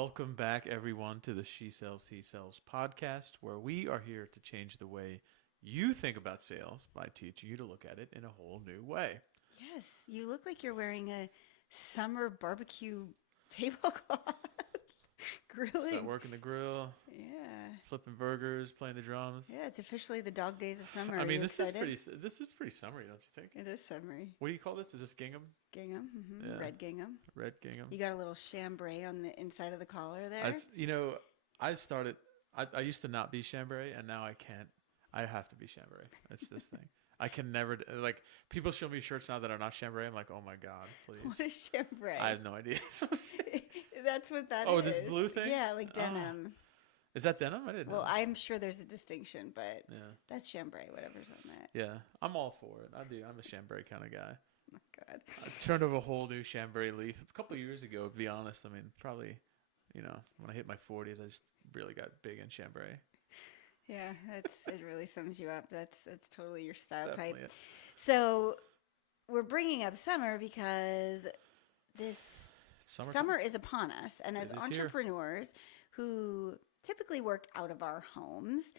Welcome back, everyone, to the She Sells, He Sells podcast, where we are here to change the way you think about sales by teaching you to look at it in a whole new way. Yes, you look like you're wearing a summer barbecue tablecloth. Start Grilling. working the grill, Yeah. flipping burgers, playing the drums. Yeah, it's officially the dog days of summer. I Are mean, you this is excited? pretty summery, don't you think? It is summery. What do you call this? Is this gingham? Gingham. Yeah, Red gingham. red gingham. You got a little chambray on the inside of the collar I, there. you know, I started. I used to not be chambray, and now I can't. I have to be chambray. It's this thing. I can never like people show me shirts now that are not chambray. I'm like, oh my god, What please. is chambray? I have no idea. That's what that is. Oh, this blue thing? Yeah, like Oh. denim. Is that denim? I didn't Well, know. I'm sure there's a distinction, but Yeah, that's chambray, whatever's on that. yeah. I'm all for it. I do. I'm a chambray kind of guy. Oh, God. I turned over a whole new chambray leaf a couple of years ago. To be honest, I mean, probably, when I hit my 40s, I just really got big in chambray. Yeah, it really sums you up. That's totally your style Definitely type. it. So we're bringing up summer because this Summertime. summer is upon us, and as It is here. entrepreneurs who typically work out of our homes,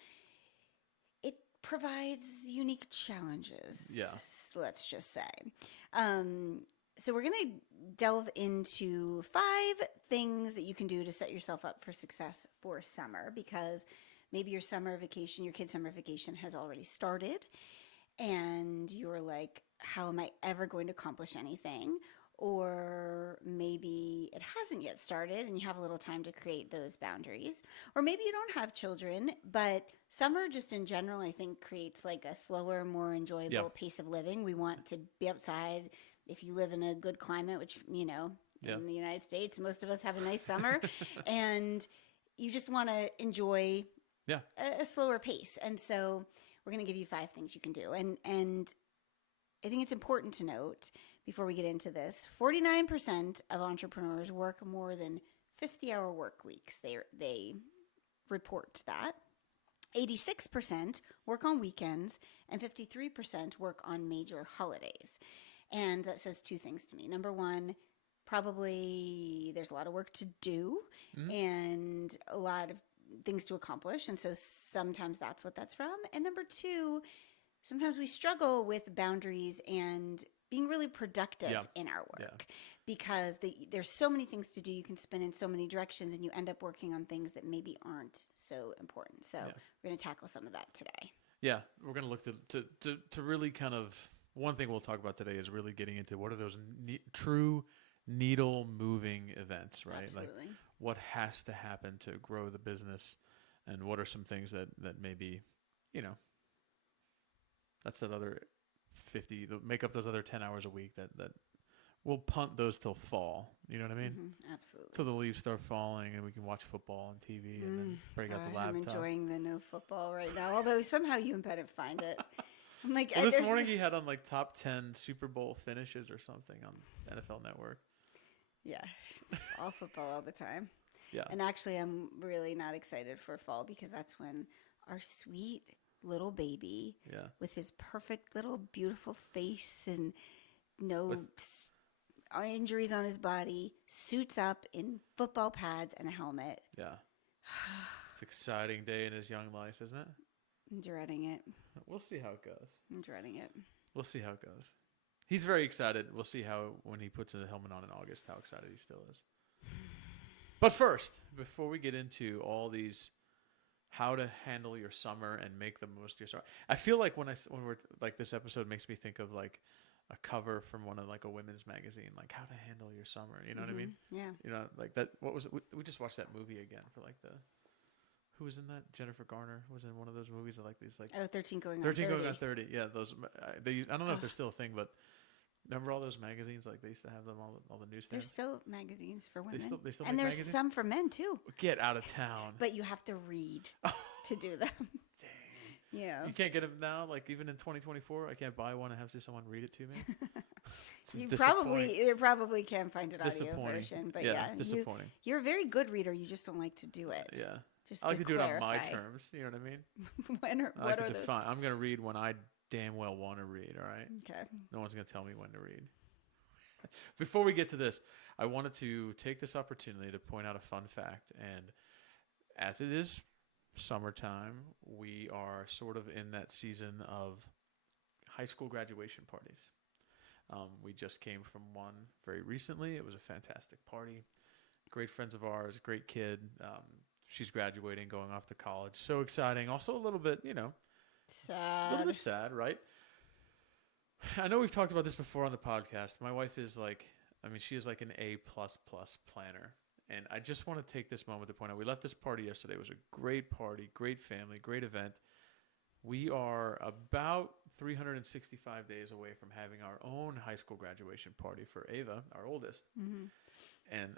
it provides unique challenges. Yeah. Let's just say. So we're going to delve into 5 things that you can do to set yourself up for success for summer, because maybe your summer vacation, your kid's summer vacation has already started and you're like, how am I ever going to accomplish anything? Or maybe it hasn't yet started and you have a little time to create those boundaries. Or maybe you don't have children, but summer just in general, I think, creates like a slower, more enjoyable Yeah. pace of living. We want to be outside. If you live in a good climate, which, Yeah. in the United States, most of us have a nice summer, and you just want to enjoy Yeah. a slower pace. And so we're going to give you 5 things you can do. And I think it's important to note before we get into this, 49% of entrepreneurs work more than 50-hour work weeks. They report that. 86% work on weekends, and 53% work on major holidays. And that says 2 things to me. Number one, probably there's a lot of work to do and a lot of things to accomplish. And so sometimes that's what that's from. And number 2, sometimes we struggle with boundaries and being really productive Yeah. in our work Yeah. because there's so many things to do. You can spin in so many directions and you end up working on things that maybe aren't so important. So we're going to tackle some of that today. Yeah, we're going to look to really kind of one thing we'll talk about today is really getting into what are those true needle moving events, right? Absolutely. Like what has to happen to grow the business, and what are some things that maybe, that's that other 50, make up those other 10 hours a week that we'll punt those till fall. You know what I mean? Absolutely. Till the leaves start falling and we can watch football on TV and then break out the God, I'm laptop. enjoying the no football right now, although somehow you and Bennett find it. I'm like, Well, this there's- morning he had on like top 10 Super Bowl finishes or something on NFL Network. Yeah, all football all the time. Yeah. And actually, I'm really not excited for fall because that's when our sweet little baby Yeah. with his perfect little beautiful face and no injuries on his body suits up in football pads and a helmet. Yeah. It's an exciting day in his young life, isn't it? I'm dreading it. We'll see how it goes. I'm dreading it. We'll see how it goes. He's very excited. We'll see how, when he puts the helmet on in August, how excited he still is. But first, before we get into all these, how to handle your summer and make the most of your summer, I feel like when we're like, this episode makes me think of like a cover from one of like a women's magazine, like how to handle your summer. You know what I mean? Yeah. Like that. What was it? We just watched that movie again for like who was in that? Jennifer Garner was in one of those movies that like these like Oh, 13 going on 13 30. going on 30. Yeah, those I don't know if they're still a thing, but remember all those magazines? Like they used to have them all the There's newsstands. still magazines for women. They still and make there's magazines? some for men too. Get out of town. But you have to read to do them. Dang. Yeah. You can't get them now, like even in 2024. I can't buy one and have someone read it to me. It's You disappointing. probably can find an audio Disappointing. version, but Yeah, yeah, disappointing. You're a very good reader. You just don't like to do it. Yeah. Just I like to do it on my clarify. terms. You know what I mean? I What like are to those? define. I'm going to read when I damn well want to read, all right? Okay. No one's going to tell me when to read. Before we get to this, I wanted to take this opportunity to point out a fun fact. And as it is summertime, we are sort of in that season of high school graduation parties. We just came from one very recently. It was a fantastic party. Great friends of ours, great kid. She's graduating, going off to college. So exciting. Also a little bit, a little bit sad, right? I know we've talked about this before on the podcast. My wife is she is like an A++ planner. And I just want to take this moment to point out, we left this party yesterday. It was a great party, great family, great event. We are about 365 days away from having our own high school graduation party for Ava, our oldest. Mm-hmm. And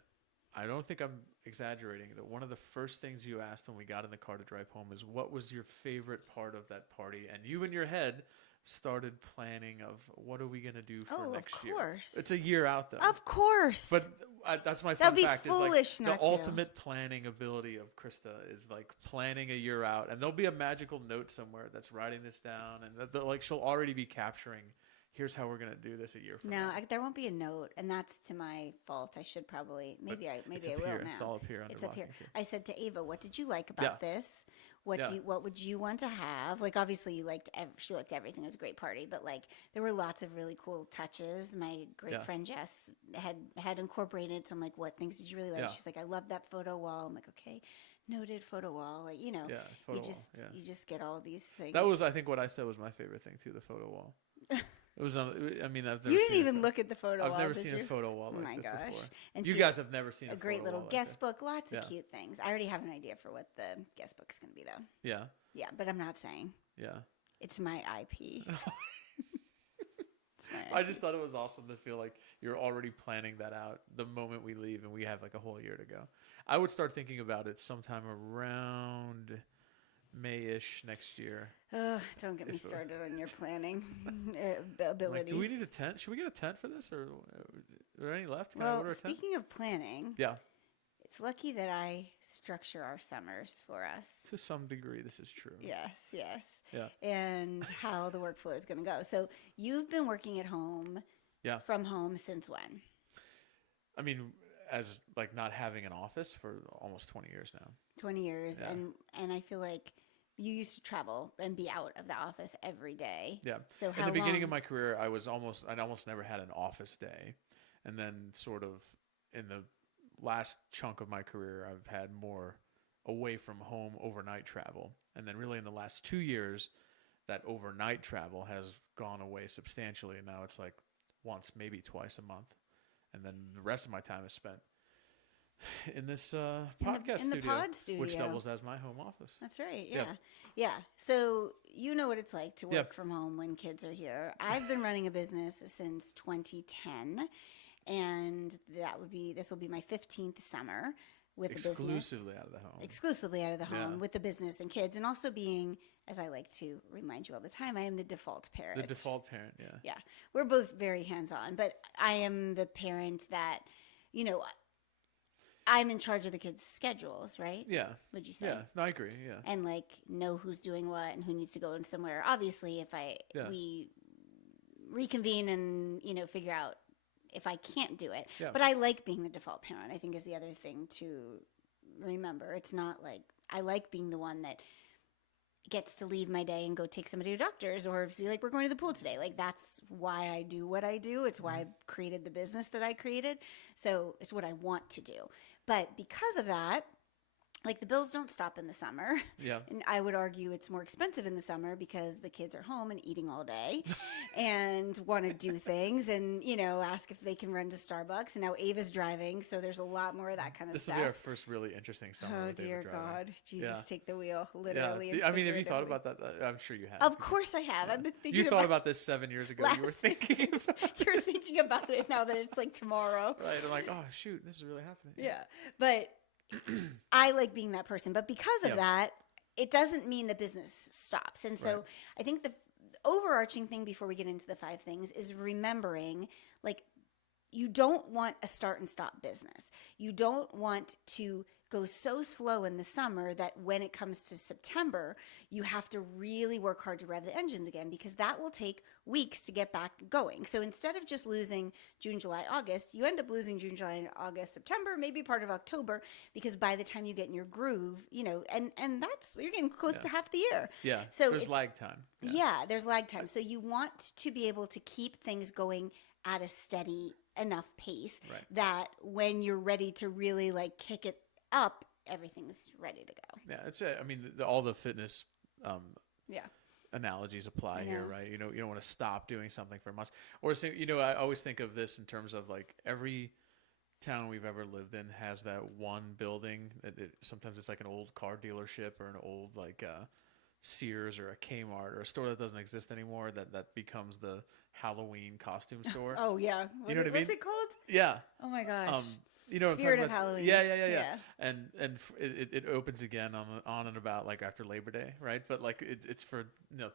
I don't think I'm exaggerating that one of the first things you asked when we got in the car to drive home is, what was your favorite part of that party? And you in your head started planning of, what are we going to do for next year? Of course. It's a year out, though. Of course. But that's my That'd fun be fact. foolish Is like not the to. ultimate planning ability of Krista is like planning a year out. And there'll be a magical note somewhere that's writing this down. And she'll already be capturing, here's how we're going to do this a year from now. No, there won't be a note, and that's to my fault. I should probably I will now. It's all up here. It's up here. I said to Ava, "What did you like about this? What would you want to have? Like, obviously, she liked everything. It was a great party, but like there were lots of really cool touches. My great friend Jess had incorporated. So I'm like, what things did you really like? She's like, I love that photo wall. I'm like, okay. Noted photo wall, you just get all these things. That was, I think, what I said was my favorite thing too, the photo wall. It was I've never you didn't even look at the photo wall. I've never seen a photo wall like this before. And you guys have never seen a great little guest book, lots of cute things. I already have an idea for what the guest book is going to be, though. Yeah. Yeah, but I'm not saying. Yeah. It's my IP. I just thought it was awesome to feel like you're already planning that out the moment we leave, and we have like a whole year to go. I would start thinking about it sometime around May-ish next year. Don't get me started on your planning abilities. Like, do we need a tent? Should we get a tent for this, or are there any left? Can I well, order a tent? Speaking of planning, yeah, it's lucky that I structure our summers for us. To some degree, this is true. Yes. Yeah. And how the workflow is going to go. So you've been working at home, from home since when? I mean, as like not having an office for almost 20 years now. 20 years, and I feel like you used to travel and be out of the office every day. Yeah. So how in the beginning long? of my career, I almost never had an office day, and then sort of in the last chunk of my career, I've had more away from home overnight travel, and then really in the last 2 years, that overnight travel has gone away substantially, and now it's like once, maybe twice a month, and then the rest of my time is spent in this podcast studio, which doubles as my home office. That's right. Yeah. So you know what it's like to work from home when kids are here. I've been running a business since 2010, and this will be my 15th summer with a business. Exclusively out of the home with the business and kids, and also being, as I like to remind you all the time, I am the default parent. The default parent, yeah. Yeah. We're both very hands-on, but I am the parent that, I'm in charge of the kids' schedules, right? Yeah. Would you say? Yeah. No, I agree. Yeah. And know who's doing what and who needs to go in somewhere. Obviously, if we reconvene and figure out if I can't do it. Yeah. But I like being the default parent, I think, is the other thing to remember. It's not like I like being the one that gets to leave my day and go take somebody to doctors, or be like, we're going to the pool today. Like, that's why I do what I do. It's why I created the business that I created. So it's what I want to do. But because of that, the bills don't stop in the summer. Yeah. And I would argue it's more expensive in the summer because the kids are home and eating all day and want to do things and, ask if they can run to Starbucks. And now Ava's driving, so there's a lot more of that kind of stuff. This will be our first really interesting summer. Oh, dear God. Jesus, take the wheel, literally. Yeah. Have you thought about that? I'm sure you have. Of course I have. Yeah. I've been thinking thought about this 7 years ago. You were thinking. You're thinking about it now that it's tomorrow. Right. I'm like, oh, shoot, this is really happening. Yeah. But I like being that person. But because of that, it doesn't mean the business stops. And so I think the overarching thing before we get into the 5 things is remembering, you don't want a start and stop business. You don't want to go so slow in the summer that when it comes to September, you have to really work hard to rev the engines again, because that will take weeks to get back going. So instead of just losing June, July, August, you end up losing June, July, August, September, maybe part of October, because by the time you get in your groove, and that's, you're getting close to half the year. Yeah. So there's lag time. Yeah, there's lag time. So you want to be able to keep things going at a steady enough pace that when you're ready to really like kick it up, everything's ready to go. Yeah, it's it. I mean, all the fitness Yeah. analogies apply here, right? You don't want to stop doing something for months. Or I always think of this in terms of like every town we've ever lived in has that one building that sometimes it's like an old car dealership or an old like Sears or a Kmart or a store that doesn't exist anymore that becomes the Halloween costume store. Oh yeah. You know what I mean? What's it called? Yeah. Oh my gosh. You know what Spirit I'm of talking about? Halloween. Yeah. And it opens again on and about like after Labor Day, right? But like it's for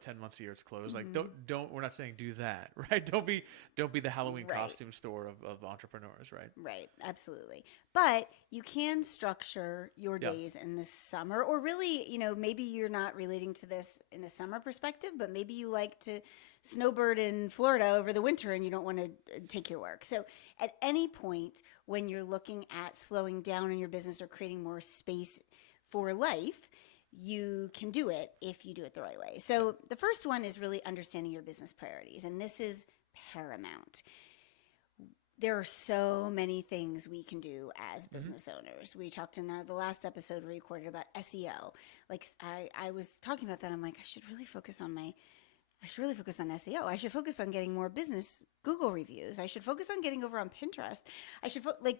10 months a year it's closed. Like don't we're not saying do that, right? Don't be the Halloween costume store of entrepreneurs, right? Right, absolutely. But you can structure your days in the summer, or really, maybe you're not relating to this in a summer perspective, but maybe you like to snowbird in Florida over the winter and you don't want to take your work. So at any point when you're looking at slowing down in your business or creating more space for life, you can do it if you do it the right way. So the first one is really understanding your business priorities, and this is paramount. There are so many things we can do as business owners. We talked in the last episode we recorded about SEO. Like I was talking about that. I'm like, I should really focus on SEO. I should focus on getting more business Google reviews. I should focus on getting over on Pinterest.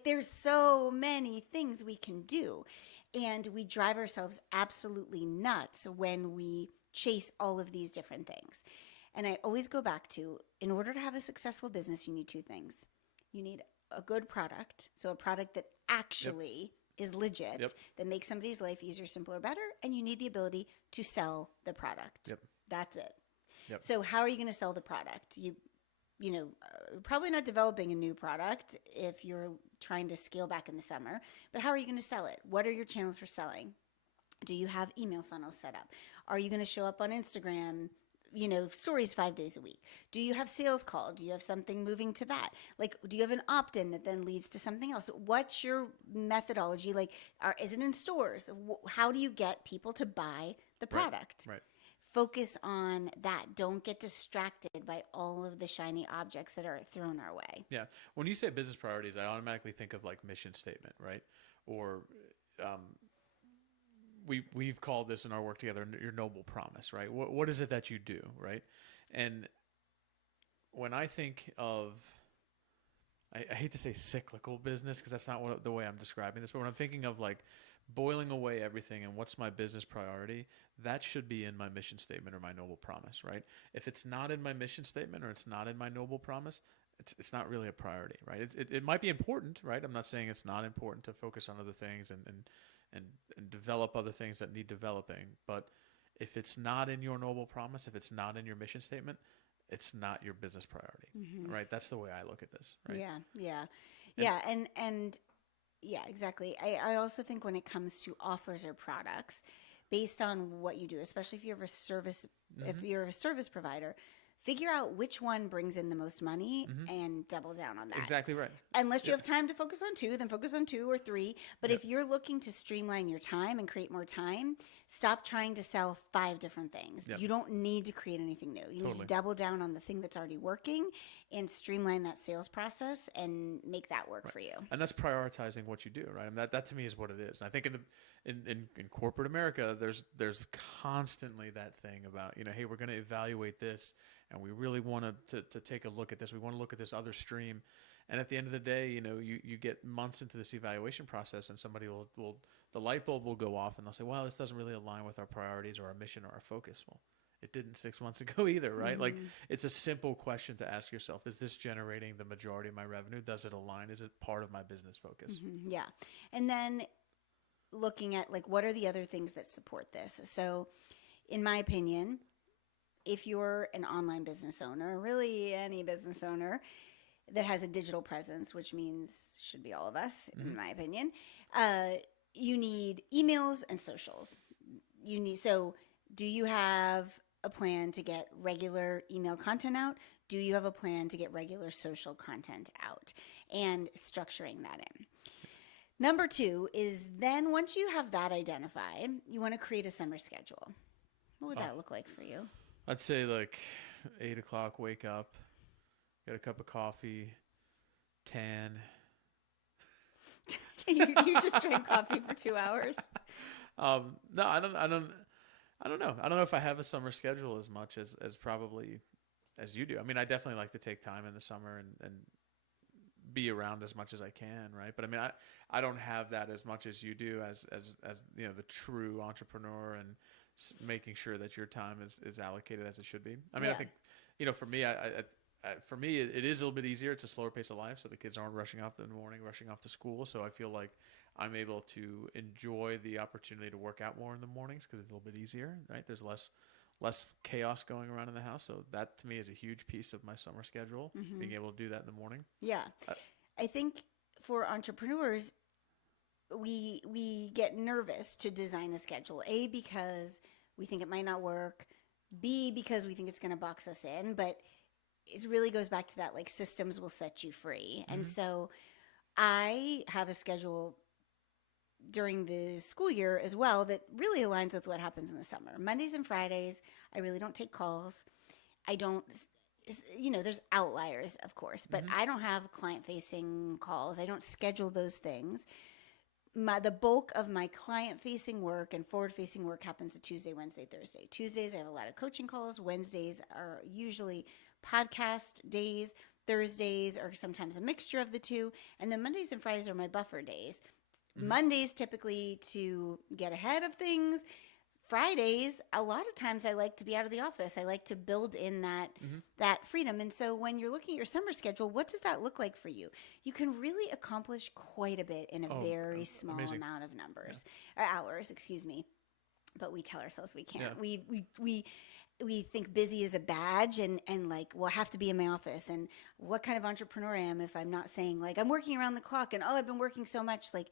There's so many things we can do. And we drive ourselves absolutely nuts when we chase all of these different things. And I always go back to, in order to have a successful business, you need two things. You need a good product, so a product that actually is legit, that makes somebody's life easier, simpler, better, and you need the ability to sell the product. That's it. So how are you going to sell the product? Probably not developing a new product if you're trying to scale back in the summer, but how are you going to sell it? What are your channels for selling? Do you have email funnels set up? Are you going to show up on Instagram, stories 5 days a week? Do you have sales call? Do you have something moving to that? Like, do you have an opt-in that then leads to something else? What's your methodology? Like, is it in stores? How do you get people to buy the product? Right. Focus on that. Don't get distracted by all of the shiny objects that are thrown our way. Yeah. When you say business priorities, I automatically think of like mission statement, right? Or we've called this in our work together your noble promise, right? What is it that you do, right? And when I think of, I hate to say cyclical business because that's not the way I'm describing this, but when I'm thinking of like boiling away everything and what's my business priority, that should be in my mission statement or my noble promise, right? If it's not in my mission statement or it's not in my noble promise, it's not really a priority, right? It might be important, right? I'm not saying it's not important to focus on other things and develop other things that need developing, but if it's not in your noble promise, if it's not in your mission statement, it's not your business priority, right? That's the way I look at this, right? And yeah, exactly. I also think when it comes to offers or products, based on what you do, especially if you have a service, if you're a service provider, figure out which one brings in the most money and double down on that. Exactly right. Unless you have time to focus on two, then focus on 2 or 3. But if you're looking to streamline your time and create more time, stop trying to sell 5 different things. You don't need to create anything new. You need to double down on the thing that's already working and streamline that sales process and make that work for you. And that's prioritizing what you do, right? And that to me is what it is. And I think in corporate America, there's constantly that thing about, hey, we're going to evaluate this. And we really want to take a look at this. We want to look at this other stream. And at the end of the day, you get months into this evaluation process and somebody will the light bulb will go off and they'll say, well, this doesn't really align with our priorities or our mission or our focus. Well, it didn't 6 months ago either, right? Like it's a simple question to ask yourself. Is this generating the majority of my revenue? Does it align? Is it part of my business focus? Yeah. And then looking at like, what are the other things that support this? So in my opinion, if you're an online business owner, really any business owner that has a digital presence, which means should be all of us, in my opinion, you need emails and socials. So do you have a plan to get regular email content out? Do you have a plan to get regular social content out? And structuring that in. Number 2 is then once you have that identified, you want to create a summer schedule. What would that look like for you? I'd say like 8 o'clock, wake up, get a cup of coffee, tan. You just drank coffee for 2 hours. No, I don't know. I don't know if I have a summer schedule as much as probably as you do. I mean, I definitely like to take time in the summer and be around as much as I can, right? But I mean, I don't have that as much as you do as you know, the true entrepreneur and making sure that your time is allocated as it should be. I mean, I think, you know, for me, for me, it is a little bit easier. It's a slower pace of life, so the kids aren't rushing off in the morning, rushing off to school. So I feel like I'm able to enjoy the opportunity to work out more in the mornings because it's a little bit easier, right? There's less chaos going around in the house. So that to me is a huge piece of my summer schedule, being able to do that in the morning. Yeah. I think for entrepreneurs, we get nervous to design a schedule. A, because we think it might not work. B, because we think it's going to box us in. But it really goes back to that, like, systems will set you free. And so I have a schedule during the school year as well that really aligns with what happens in the summer. Mondays and Fridays, I really don't take calls. I don't, you know, there's outliers, of course, but I don't have client-facing calls. I don't schedule those things. The bulk of my client-facing work and forward-facing work happens to Tuesday, Wednesday, Thursday. Tuesdays, I have a lot of coaching calls. Wednesdays are usually podcast days. Thursdays are sometimes a mixture of the two. And then Mondays and Fridays are my buffer days. Mondays typically to get ahead of things. Fridays, a lot of times I like to be out of the office. I like to build in that freedom. And so when you're looking at your summer schedule, what does that look like for you? You can really accomplish quite a bit in a very small amount of hours, excuse me. But we tell ourselves we can't. Yeah. We think busy is a badge and like, well, I have to be in my office. And what kind of entrepreneur I am if I'm not saying, like, I'm working around the clock and, oh, I've been working so much. Like,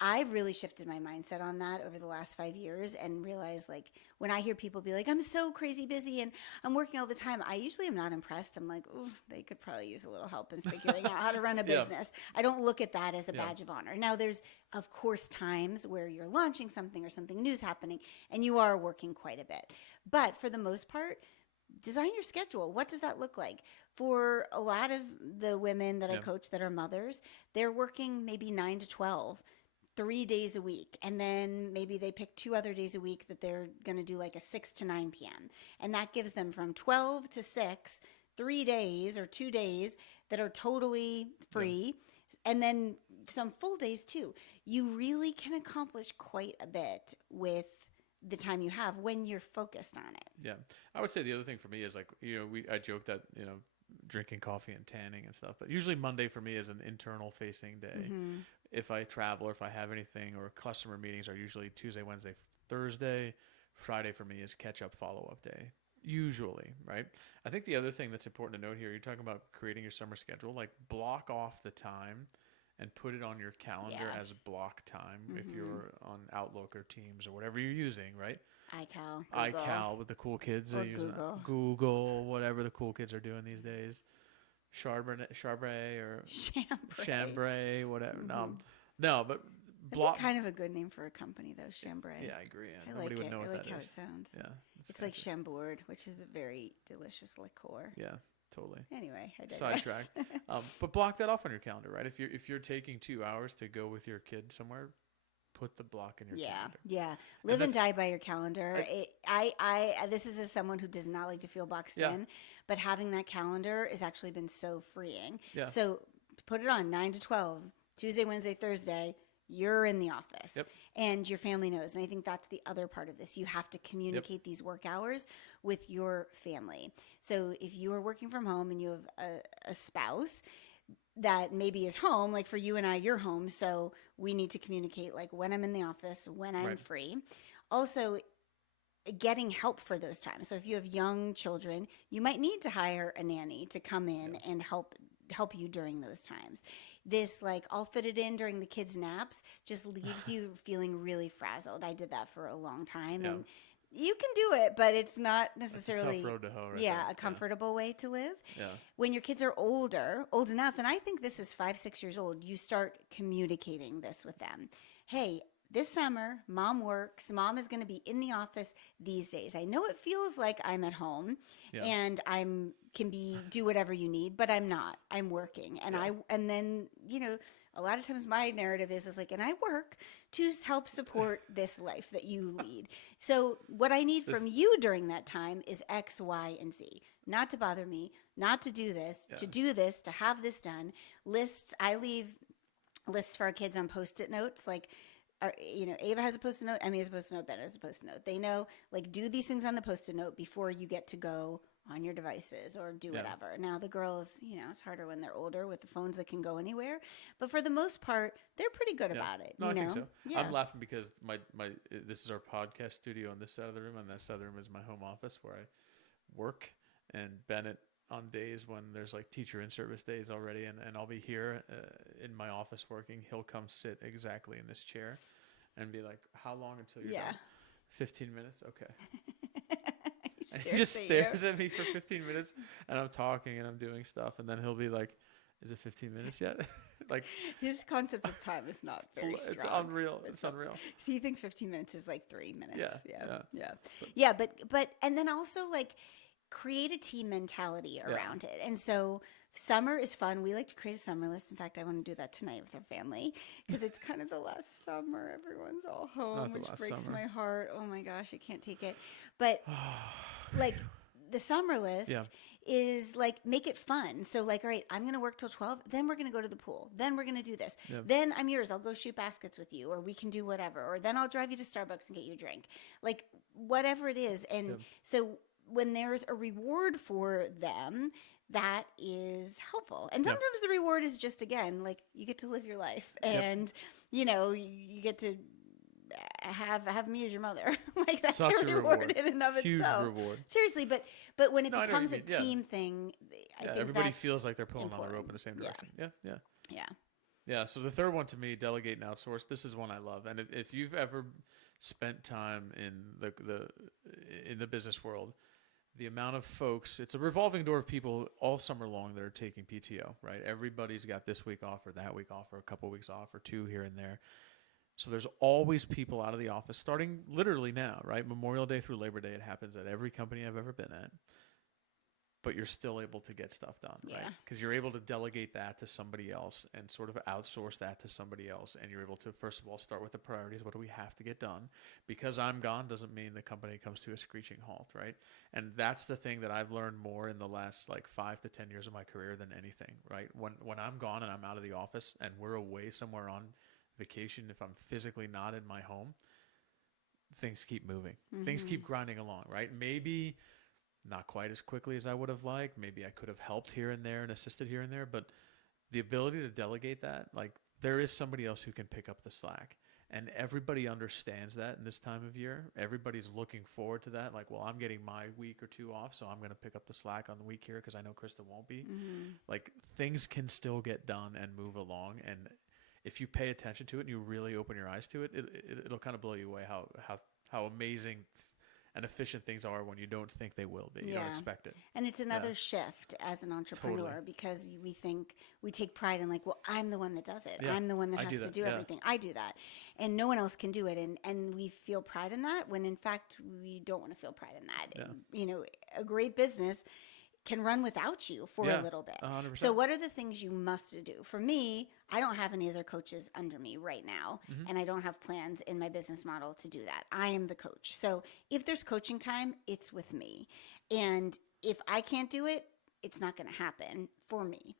I've really shifted my mindset on that over the last 5 years and realized, like, when I hear people be like, I'm so crazy busy and I'm working all the time, I usually am not impressed. I'm like, oh, they could probably use a little help in figuring out how to run a business. I don't look at that as a badge of honor. Now, there's, of course, times where you're launching something or something new is happening and you are working quite a bit. But for the most part, design your schedule. What does that look like? For a lot of the women that I coach that are mothers, they're working maybe 9 to 12, 3 days a week. And then maybe they pick 2 other days a week that they're going to do like a 6 to 9 p.m. And that gives them from 12 to 6, 3 days or 2 days that are totally free. And then some full days too. You really can accomplish quite a bit with the time you have when you're focused on it. Yeah. I would say the other thing for me is, like, you know, I joke that, you know, drinking coffee and tanning and stuff, but usually Monday for me is an internal facing day. If I travel or if I have anything, or customer meetings are usually Tuesday, Wednesday, Thursday. Friday for me is catch up, follow up day, usually, right? I think the other thing that's important to note here, you're talking about creating your summer schedule, like, block off the time and put it on your calendar as block time. If you're on Outlook or Teams or whatever you're using, right? iCal with the cool kids. Or Google, whatever the cool kids are doing these days. Charbray or Chambray, whatever. No, but block. Kind of a good name for a company, though, Chambray. Yeah, I agree. I Nobody like would know what I like that how is. it sounds. Yeah, it's like Chambord, which is a very delicious liqueur. Yeah. Totally. Anyway, I digress. Sidetrack. But block that off on your calendar, right? If you're taking 2 hours to go with your kid somewhere, put the block in your calendar. Yeah. Live and die by your calendar. This is as someone who does not like to feel boxed in, but having that calendar has actually been so freeing. Yeah. So put it on 9 to 12, Tuesday, Wednesday, Thursday. You're in the office and your family knows. And I think that's the other part of this. You have to communicate these work hours with your family. So if you are working from home and you have a spouse that maybe is home, like for you and I, you're home. So we need to communicate, like, when I'm in the office, when I'm free. Also, getting help for those times. So if you have young children, you might need to hire a nanny to come in and help you during those times. this like I'll fit it in during the kids' naps just leaves you feeling really frazzled. I did that for a long time, and you can do it, but it's not necessarily It's a tough road to hoe, right? a comfortable way to live. Yeah. When your kids are old enough, and I think this is 5-6 years old, you start communicating this with them. Hey, this summer, mom works. Mom is going to be in the office these days. I know it feels like I'm at home and do whatever you need, but I'm not. I'm working. And then, a lot of times my narrative is like, and I work to help support this life that you lead. So what I need from you during that time is X, Y, and Z. Not to bother me, not to do this, to do this, to have this done. Lists. I leave lists for our kids on Post-it notes, like, Ava has a Post-it note, Emmy has a Post-it note, Ben has a Post-it note. They know, like, do these things on the Post-it note before you get to go on your devices or do whatever. Now, the girls, it's harder when they're older with the phones that can go anywhere. But for the most part, they're pretty good about it. No, I think so. Yeah. I'm laughing because this is our podcast studio on this side of the room, and that side of the room is my home office where I work. And Bennett, on days when there's like teacher in-service days already, and I'll be here in my office working, he'll come sit exactly in this chair and be like, how long until you're done? 15 minutes? Okay. And he just stares at me for 15 minutes, and I'm talking and I'm doing stuff, and then he'll be like, is it 15 minutes yet? Like, his concept of time is not very strong. It's unreal. It's unreal. So he thinks 15 minutes is like 3 minutes. Yeah. But and then also like create a team mentality around it. And so summer is fun. We like to create a summer list. In fact, I want to do that tonight with our family because it's kind of the last summer. Everyone's all home, which breaks my heart. Oh my gosh, I can't take it. But like the summer list is like, make it fun. So like, all right, I'm going to work till 12. Then we're going to go to the pool. Then we're going to do this. Then I'm yours. I'll go shoot baskets with you, or we can do whatever. Or then I'll drive you to Starbucks and get you a drink. Like whatever it is. And so when there's a reward for them, that is helpful. And sometimes the reward is just, again, like you get to live your life and, you get to have me as your mother. Like that's such a reward in and of Huge itself. Reward. Seriously, but when it becomes a team thing, I think everybody that's feels like they're pulling important. on the rope in the same direction. Yeah. Yeah. So the third one to me, delegate and outsource. This is one I love. And if you've ever spent time in the business world, the amount of folks, it's a revolving door of people all summer long that are taking PTO, right? Everybody's got this week off or that week off or a couple of weeks off or 2 here and there. So there's always people out of the office starting literally now, right? Memorial Day through Labor Day, it happens at every company I've ever been at. But you're still able to get stuff done, right? Because you're able to delegate that to somebody else and sort of outsource that to somebody else. And you're able to, first of all, start with the priorities. What do we have to get done? Because I'm gone doesn't mean the company comes to a screeching halt, right? And that's the thing that I've learned more in the last like 5 to 10 years of my career than anything, right? When I'm gone and I'm out of the office and we're away somewhere on vacation, if I'm physically not in my home, things keep moving. Things keep grinding along, right? Maybe not quite as quickly as I would have liked. Maybe I could have helped here and there and assisted here and there, but the ability to delegate that, like there is somebody else who can pick up the slack. And everybody understands that in this time of year. Everybody's looking forward to that. Like, well, I'm getting my week or 2 off, so I'm going to pick up the slack on the week here because I know Krista won't be. Like things can still get done and move along. And if you pay attention to it and you really open your eyes to it, it'll kind of blow you away how amazing and efficient things are when you don't think they will be. You don't expect it. And it's another shift as an entrepreneur because we take pride in like, well, I'm the one that does it. I'm the one that has to do everything. I do that. And no one else can do it. And we feel pride in that when in fact we don't want to feel pride in that. And, a great business can run without you for a little bit. 100%. So what are the things you must do? For me, I don't have any other coaches under me right now, and I don't have plans in my business model to do that. I am the coach. So if there's coaching time, it's with me. And if I can't do it, it's not going to happen for me.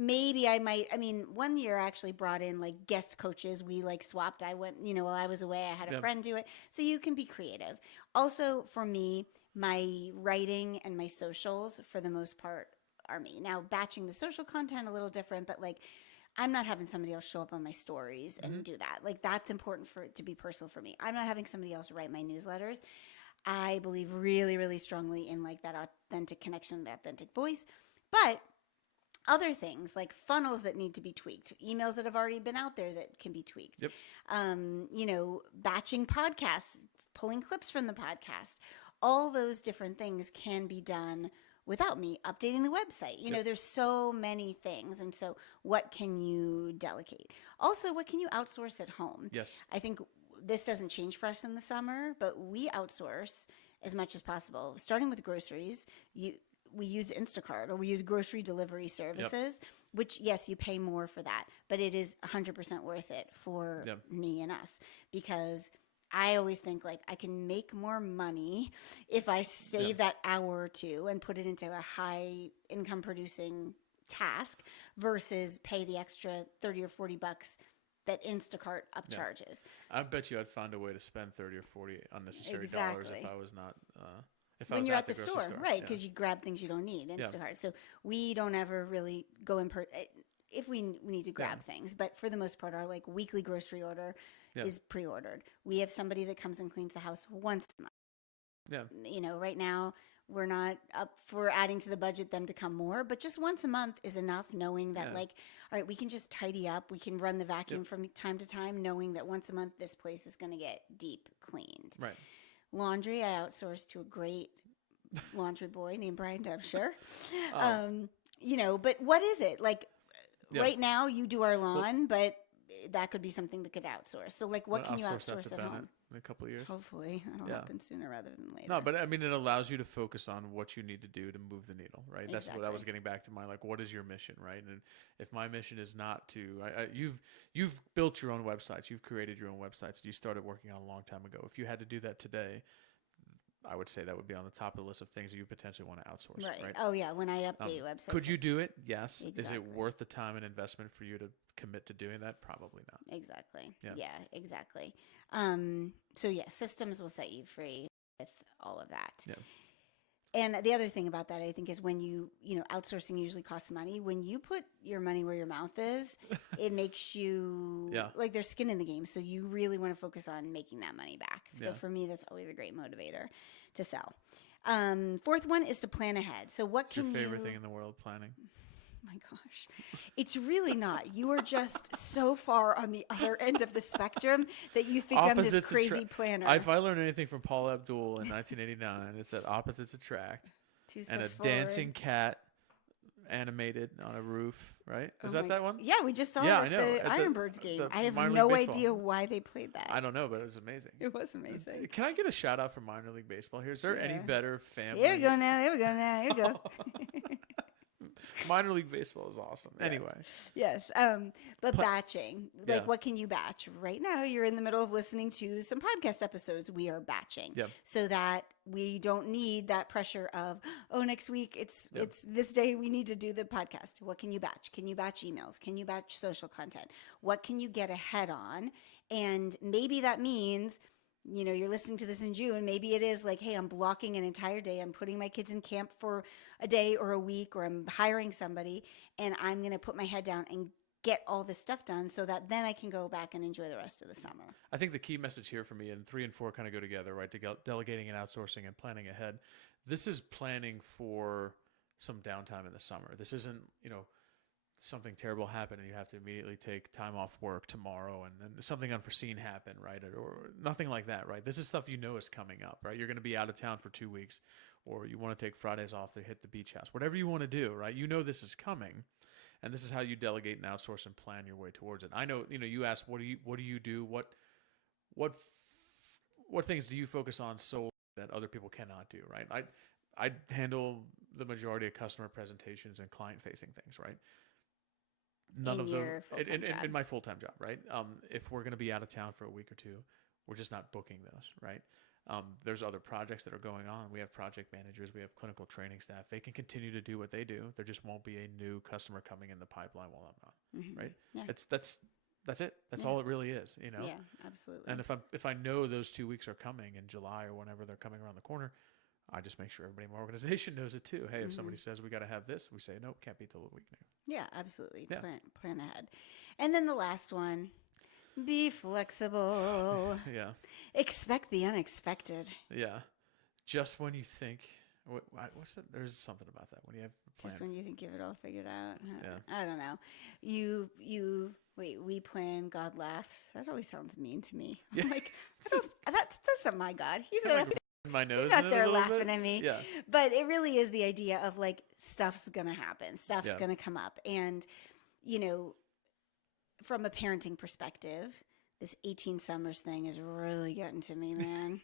Maybe I might, one year I actually brought in like guest coaches. We like swapped. I went, while I was away, I had a friend do it. So you can be creative. Also for me, my writing and my socials for the most part are me. Now batching the social content a little different, but like I'm not having somebody else show up on my stories and do that. Like that's important for it to be personal for me. I'm not having somebody else write my newsletters. I believe really, really strongly in like that authentic connection, that authentic voice. But other things like funnels that need to be tweaked, emails that have already been out there that can be tweaked. Yep. Batching podcasts, pulling clips from the podcast, all those different things can be done without me. Updating the website, there's so many things. And so what can you delegate? Also, what can you outsource at home? Yes. I think this doesn't change for us in the summer, but we outsource as much as possible. Starting with groceries, we use Instacart or we use grocery delivery services, which, yes, you pay more for that, but it is 100% worth it for me and us, because I always think like I can make more money if I save that hour or two and put it into a high income producing task versus pay the extra 30 or 40 bucks that Instacart upcharges. I bet you I'd find a way to spend 30 or 40 unnecessary dollars if I was not when you're at the store, right? Because you grab things you don't need, Instacart. So we don't ever really go in if we need to grab things, but for the most part, our like weekly grocery order is pre-ordered. We have somebody that comes and cleans the house once a month. Yeah. Right now we're not up for adding to the budget them to come more, but just once a month is enough, knowing that like, all right, we can just tidy up. We can run the vacuum from time to time, knowing that once a month, this place is going to get deep cleaned. Right. Laundry, I outsource to a great laundry boy named Brian Debshire. But what is it? Like right now you do our lawn, but that could be something that could outsource. So like what can you outsource at home? In a couple of years. Hopefully it'll happen sooner rather than later. No, but I mean, it allows you to focus on what you need to do to move the needle, right? That's what I was getting back to like, what is your mission, right? And if my mission is not to, you've built your own websites, you've created your own websites, you started working on a long time ago. If you had to do that today, I would say that would be on the top of the list of things that you potentially want to outsource. Right. Oh yeah. When I update websites. Could you do it? Yes. Exactly. Is it worth the time and investment for you to commit to doing that? Probably not. Exactly. Yeah, exactly. So systems will set you free with all of that. Yeah. And the other thing about that, I think, is when outsourcing usually costs money. When you put your money where your mouth is, it makes you like there's skin in the game. So you really want to focus on making that money back. So for me, that's always a great motivator to sell. Fourth one is to plan ahead. So what's your favorite thing in the world, planning? My gosh, it's really not. You are just so far on the other end of the spectrum that you think I'm this crazy planner. If I learned anything from Paula Abdul in 1989, it's that opposites attract. And a dancing cat animated on a roof, right? Is that one? Yeah, we just saw it at the Ironbirds game. I have no idea why they played that. I don't know, but it was amazing. It was amazing. Can I get a shout out for minor league baseball here? Is there any better family? Here we go now. Here we go. Minor league baseball is awesome. Anyway. Yes. But batching, what can you batch? Right now, you're in the middle of listening to some podcast episodes. We are batching so that we don't need that pressure of, next week it's this day we need to do the podcast. What can you batch? Can you batch emails? Can you batch social content? What can you get ahead on? And maybe that means, you're listening to this in June. Maybe it is like, hey, I'm blocking an entire day. I'm putting my kids in camp for a day or a week, or I'm hiring somebody, and I'm going to put my head down and get all this stuff done so that then I can go back and enjoy the rest of the summer. I think the key message here for me, and 3 and 4 kind of go together, right? Delegating and outsourcing and planning ahead. This is planning for some downtime in the summer. This isn't, something terrible happened and you have to immediately take time off work tomorrow and then something unforeseen happened, right? Or nothing like that, right? This is stuff is coming up, right? You're going to be out of town for 2 weeks, or you want to take Fridays off to hit the beach house, whatever you want to do, right? This is coming, and this is how you delegate and outsource and plan your way towards it. I know, you asked, what do you do? What things do you focus on so that other people cannot do, right? I handle the majority of customer presentations and client facing things, right? None of them in my full-time job, right? If we're going to be out of town for a week or two, we're just not booking those, right? There's other projects that are going on. We have project managers, we have clinical training staff. They can continue to do what they do. There just won't be a new customer coming in the pipeline while I'm not, right? Yeah. That's it. That's all it really is, Yeah, absolutely. And if I know those 2 weeks are coming in July or whenever they're coming around the corner, I just make sure everybody in my organization knows it too. Hey, if somebody says we got to have this, we say, nope, can't be till a week now. Yeah, absolutely. Yeah. Plan ahead. And then the last one, be flexible. Yeah. Expect the unexpected. Yeah. Just when you think, What's that? There's something about that when you have a plan. Just when you think you have it all figured out. Yeah. I don't know. Wait, we plan, God laughs. That always sounds mean to me. Yeah. I'm like, that's not my God. He's Kinda not, like my nose he's in not it a there little laughing bit. at me. Yeah. But it really is the idea of like, stuff's going to happen. Stuff's Yeah. going to come up. And, from a parenting perspective, this 18 summers thing is really getting to me, man.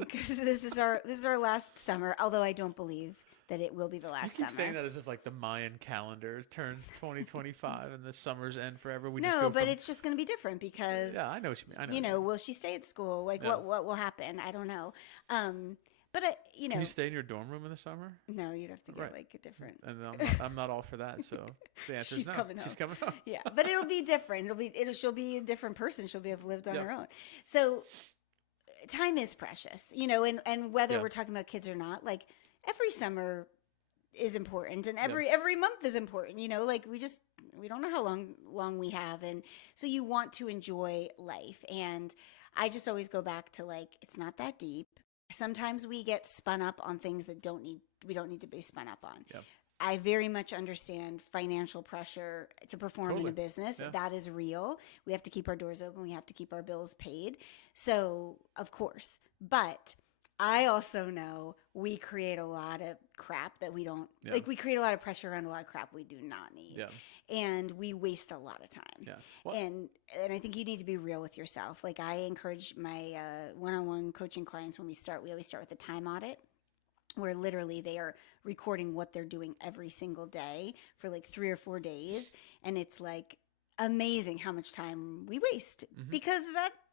Because this is our last summer, although I don't believe that it will be the You last keep summer. saying that as if like the Mayan calendar turns 2025 and the summers end forever. We No, but it's just going to be different because I know what you mean. I know. will she stay at school? Like, Yeah. what will happen? I don't know. But Can you stay in your dorm room in the summer? no, you'd have to get Right. like a different. And I'm not all for that. So the answer She's is no. coming home. She's coming home. Yeah, but it'll be different. She'll be a different person. She'll have lived on Yeah. her own. So time is precious, and whether Yeah. we're talking about kids or not, like every summer is important and every month is important, like we don't know how long we have. And so you want to enjoy life. And I just always go back to like, it's not that deep. Sometimes we get spun up on things that we don't need to be spun up on. Yep. I very much understand financial pressure to perform in a business. Yeah. That is real. We have to keep our doors open. We have to keep our bills paid. So, of course. But I also know we create a lot of crap that we don't, like we create a lot of pressure around a lot of crap we do not need. Yeah. And we waste a lot of time. Yeah. Well, And I think you need to be real with yourself. Like I encourage my one-on-one coaching clients when we always start with a time audit, where literally they are recording what they're doing every single day for like 3 or 4 days. And it's like amazing how much time we waste because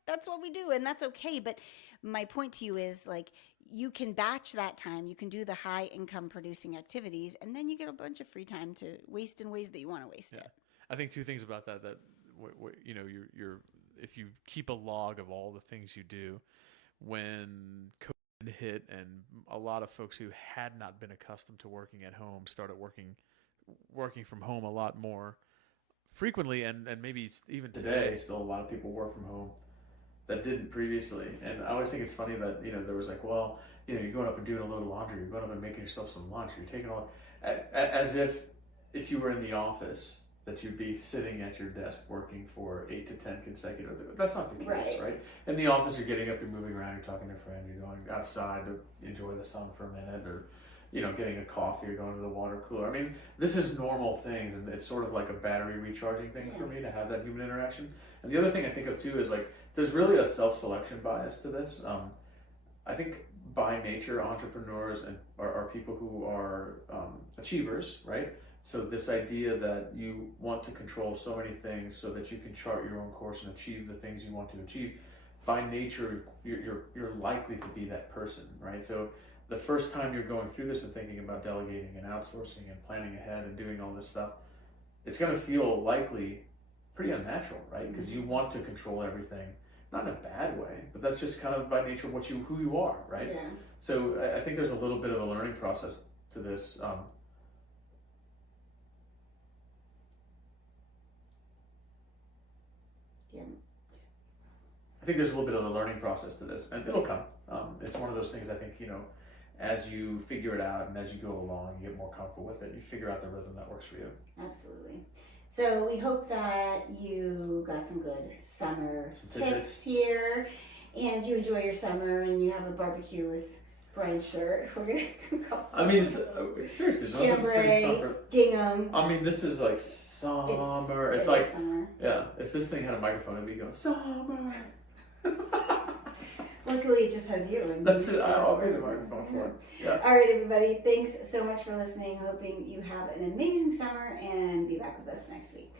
that's what we do, and that's okay. But my point to you is like, you can batch that time, you can do the high income producing activities, and then you get a bunch of free time to waste in ways that you want to waste it. I think two things about that you're if you keep a log of all the things you do when COVID hit and a lot of folks who had not been accustomed to working at home started working from home a lot more frequently, and maybe even today still a lot of people work from home that didn't previously. And I always think it's funny that there was like, well, you're going up and doing a load of laundry, you're going up and making yourself some lunch, you're taking all as if you were in the office that you'd be sitting at your desk working for 8 to 10 consecutive. That's not the case, right? In the office, you're getting up, you're moving around, you're talking to a friend, you're going outside to enjoy the sun for a minute, or getting a coffee or going to the water cooler. I mean, this is normal things, and it's sort of like a battery recharging thing for me to have that human interaction. And the other thing I think of too is like, there's really a self-selection bias to this. I think by nature, entrepreneurs are people who are achievers, right? So this idea that you want to control so many things so that you can chart your own course and achieve the things you want to achieve, by nature, you're likely to be that person, right? So the first time you're going through this and thinking about delegating and outsourcing and planning ahead and doing all this stuff, it's going to feel likely pretty unnatural, right? Because you want to control everything, not in a bad way, but that's just kind of by nature of who you are, right? Yeah. So I think there's a little bit of a learning process to this. I think there's a little bit of a learning process to this, and it'll come. It's one of those things I think, as you figure it out and as you go along, you get more comfortable with it, you figure out the rhythm that works for you. Absolutely. So we hope that you got some good summer tips here, and you enjoy your summer, and you have a barbecue with Brian's shirt. We're gonna go. I mean, seriously, chambray, gingham. I mean, this is like summer. It's like summer. Yeah, if this thing had a microphone, it'd be going summer. Luckily, it just has you. And that's it. I'll be the microphone for it. Yeah. All right, everybody. Thanks so much for listening. Hoping you have an amazing summer, and be back with us next week.